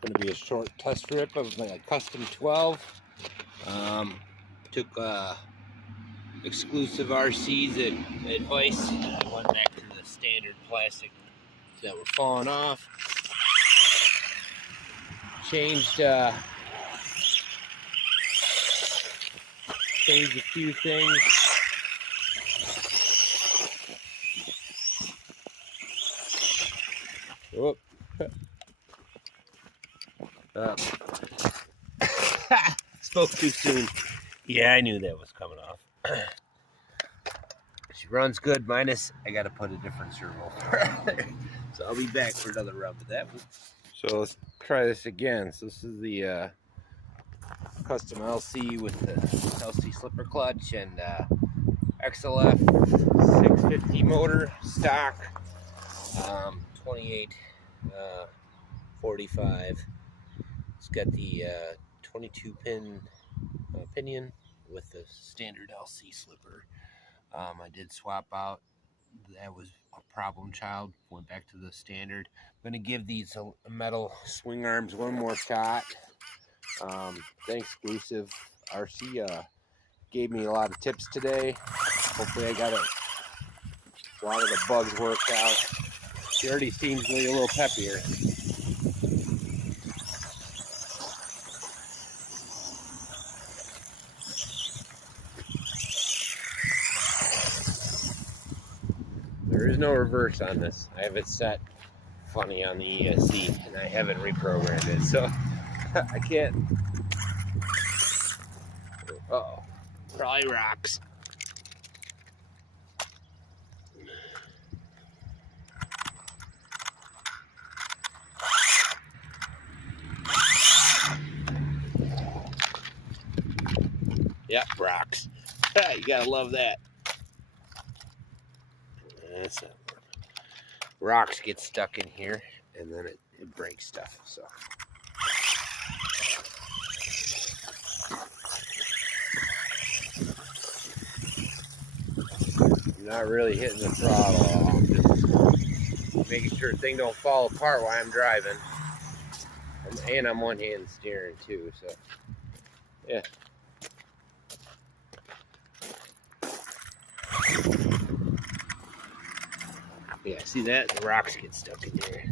Going to be a short test trip of my custom 12. Took exclusive RC's advice. I went back to the standard plastic that were falling off. Changed a few things. Whoop. Spoke too soon. Yeah, I knew that was coming off. She runs good, minus I got to put a different servo. So I'll be back for another run with that one. So let's try this again. So this is the custom LC with the LC slipper clutch and XLF 650 motor stock, 28 45. It's got the 22 pin pinion with the standard LC slipper. I did swap out. That was a problem child. Went back to the standard. I'm going to give these metal swing arms one more shot. Thanks, Exclusive RC. Gave me a lot of tips today. Hopefully I got a lot of the bugs worked out. She already seems like a little peppier. There is no reverse on this. I have it set funny on the ESC and I haven't reprogrammed it, so I can't. Uh-oh. Probably rocks. Yep, rocks. You gotta love that. That's not working. Rocks get stuck in here and then it breaks stuff. So I'm not really hitting the throttle. I'm just making sure the thing don't fall apart while I'm driving. And I'm one-hand steering too, so yeah. Yeah, see that? The rocks get stuck in here.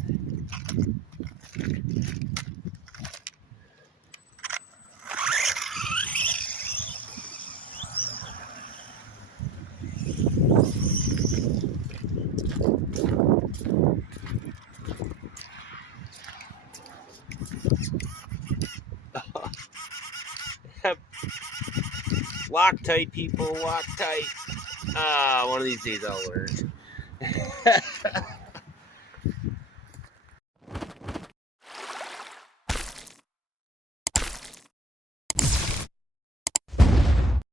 Loctite, people, Loctite. One of these days I'll learn.